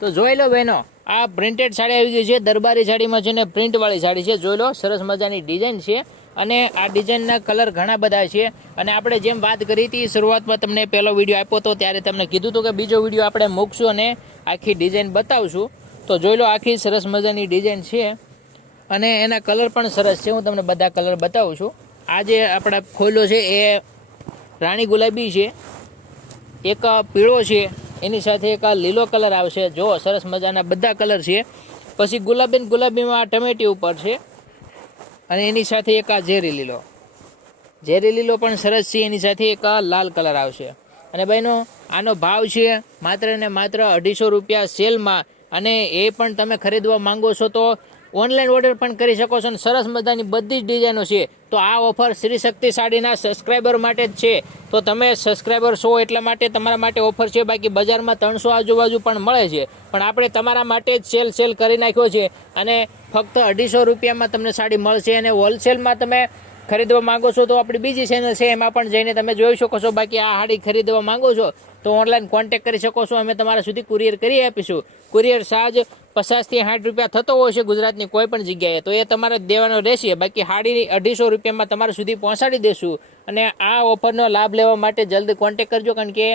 તો જોઈ લો બહેનો, આ પ્રિન્ટેડ સાડી આવી ગઈ છે, દરબારી સાડીમાં છે ને પ્રિન્ટવાળી સાડી છે. જોઈ લો, સરસ મજાની ડિઝાઇન છે અને આ ડિઝાઇનના કલર ઘણા બધા છે. અને આપણે જેમ વાત કરી હતી શરૂઆતમાં, તમને પહેલો વિડીયો આપ્યો હતો ત્યારે તમને કીધું હતું કે બીજો વિડીયો આપણે મૂકશું અને આખી ડિઝાઇન બતાવશું. તો જોઈ લો, આખી સરસ મજાની ડિઝાઇન છે અને એના કલર પણ સરસ છે. હું તમને બધા કલર બતાવું છું. આ જે આપણે ખોલ્યો છે એ રાણી ગુલાબી છે, એક પીળો છે, એની સાથે એક આ લીલો કલર આવશે. જો સરસ મજાના બધા કલર છે. પછી ગુલાબીમાં ટમેટી ઉપર છે અને એની સાથે એક આ ઝેરી લીલો પણ સરસ છે. એની સાથે એક આ લાલ કલર આવશે. અને બહેનો, આનો ભાવ છે માત્ર ને માત્ર 250 રૂપિયા સેલમાં. અને એ પણ તમે ખરીદવા માંગો છો તો ઓનલાઈન ઓર્ડર પણ કરી શકો છો. અને સરસ મજાની બધી જ ડિઝાઇનો છે. તો આ ઓફર શ્રી શક્તિ સાડીના સબસ્ક્રાઈબર માટે જ છે. તો તમે સબસ્ક્રાઈબર છો એટલા માટે તમારા માટે ઓફર છે. બાકી બજારમાં 300 આજુબાજુ પણ મળે છે, પણ આપણે તમારા માટે જ સેલ કરી નાખ્યો છે. અને ફક્ત 250 રૂપિયામાં તમને સાડી મળશે. અને હોલસેલમાં તમે ખરીદવા માંગો છો તો આપણી બીજી ચેનલ છે, એમાં પણ જઈને તમે જોઈ શકો છો. બાકી આ સાડી ખરીદવા માંગો છો તો ઓનલાઈન કોન્ટેક્ટ કરી શકો છો. અમે તમારા સુધી કુરિયર કરી આપીશું. કુરિયર ચાર્જ 50 થી 60 રૂપિયા થતો હોય છે ગુજરાતની કોઈ પણ જગ્યાએ, તો એ તમારે દેવાનો રહેશે. બાકી સાડી 250 રૂપિયામાં તમારા સુધી પહોંચાડી દેશું. અને આ ઓફરનો લાભ લેવા માટે જલ્દી કોન્ટેક્ટ કરજો, કારણ કે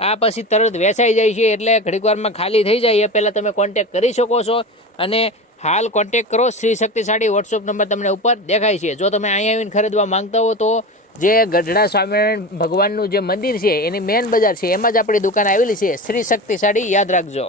આ પછી તરત વેચાઈ જાય છે, એટલે ઘડીક વારમાં ખાલી થઈ જાય એ પહેલાં તમે કોન્ટેક્ટ કરી શકો છો. અને હાલ કોન્ટેક્ટ કરો. શ્રી શક્તિ સાડી વોટ્સઅપ નંબર તમને ઉપર દેખાય છે. જો તમે અહીંયા આવીને ખરીદવા માંગતા હો તો જે ગઢડા સ્વામિનારાયણ ભગવાનનું જે મંદિર છે એની મેન બજાર છે, એમાં જ આપણી દુકાન આવેલી છે. શ્રી શક્તિ સાડી યાદ રાખજો.